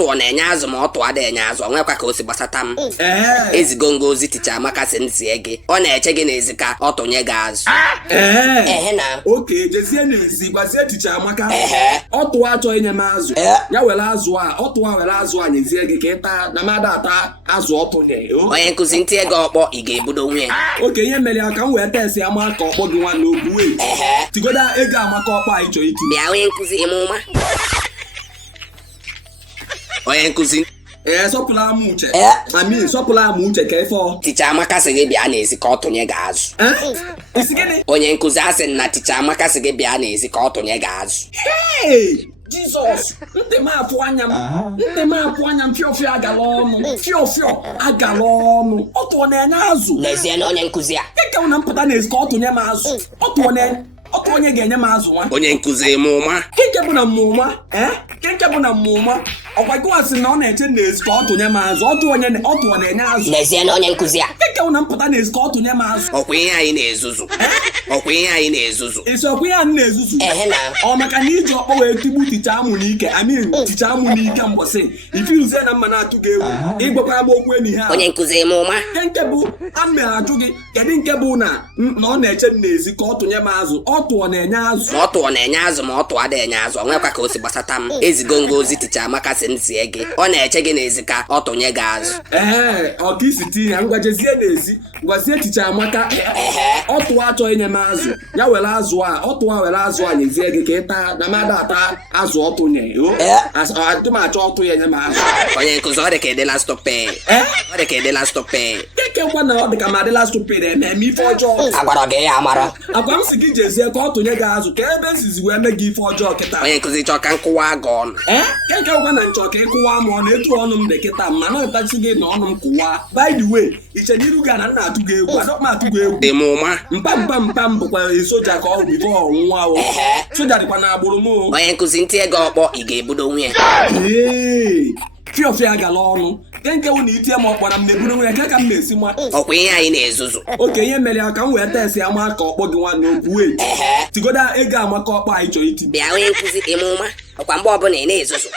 ọtụ na-enye azụ ma ọtụ ada enye azụ onwekwa ka o si gbasata m ezigo ngo ozi ticha Amaka si nzie gị ọ na-eche gị n'ezi ka ọ tụnye gị azụ na oke jezie n'ezi gbazie ticha Amaka ọtụ achọ inye m azụ ya were azụ a ọtụ a were azụ a nyezie gị ka ị taa na mmadụ ata azụ ọtụ nye onye nkụzi ntị ego ọkpọ ị ga-ebudo nwunye oke ihe mere ya ka m wee tesi Amaka ọkpọ gị nwanne okwu wee tigoda ego Amaka ọkpọ anyị chọrọ iti bịa onye nkụzi ịmụma onye nkụzi sọpụla m uche sọpụla m uche ka ife ticha Amaka sị gị bịa n'ezi ka ọ tụnye gị azụ isi gịnị onye nkụzi asị na ticha Amaka sị gị bịa n'ezi ka ọ tụnye gị azụ Jizọs ntị m apụ anya m fịọfịọ agala ọnụ ọ tụọ na-enye azụ n'ezie na onye nkụzi a dịka na mpụta n'ezi ka ọ tụnye m azụ ọtụ onye ga-enye m azụ nwa onye nkụzi mụma nke bụ na mmụma ọkwa gịwasị na ọ na-eche n'ezi ka ọ tụnye m azụ ọtụ ọ na-enye azụ n'ezie na onye nkụzi a dịka na mpụta n'ezi ka ọ tụnye m azụ ọkwa ihe anyị na-ezuzu esi ọkwa ihe anyị na-ezuzu ọ maka na iji ọkpọ wee tigbu ticha amụ n'ike mbọsị ifiruzie na mma na-atụ gị egwu ịgbakwara m okwu enyi ha onye nkụzi mụma nke bụ amị ajụ gị kedu nke bụ na ọ na-eche n'ezi ka ọ tụnye m azụ ọtụ ọ na-enye azụ ma ọtụ na-enye azụ ma ọtụ ada enye azụ onwekwa ka o si gbasata m ezigo ngo ozi ticha Amaka si nzie gị ọ na-eche gị n'ezi ka ọ tụnye gị azụ ọka isi tinye ya ngwajezie n'ezi gwazie ticha Amaka ọtụ achọ inye m azụ ya were azụ a ọtụ a were azụ a nyezie gị ka ị taa na mmadụ ata azụ ọtụ nye atụmachọ ọtụ ya enye m azụ onye nkụzi ọ dị ka edela stọpe keke ngwa na ọ dị ka ma adịla stupid eme ife ọjọọ agwara gị ya amara agwa m si gị jezie ka ọ tụnye gị azụ ka ebe nsizi wee mee gị ife ọjọọ kịta onye nkụzi chọ ka nkụwa gị ọnụ keke ngwa na nchọ ka ịkụwa m ọnụ etu ọnụ m dị kịta ma na-atachi gị na ọnụ m kụwa by the way iche n'iru gị na nna atụ gị egwu adọkma atụ gị egwu dị mụma mpa m bụkwa soja ka ọ bụ bifo ọnwụnwa o soja dịkwa na agbụrụ m onye nkụzi ntị ego ọkpọ ị ga-ebudo nwunye fịọfịọ agala ọnụ nke wụ na itie m ọkpọra m na-eburu nwunye ka m na-esi nwa ọkwa ihe anyị na-ezuzu oke ihe mere ya ka m wee tesi Amaka ọkpọ gị nwanne okwu wee tigoda ego Amaka ọkpọ anyị chọrọ iti bịa onye nkụzi ịmụma ọkwa mgbe ọbụla ị na-ezuzu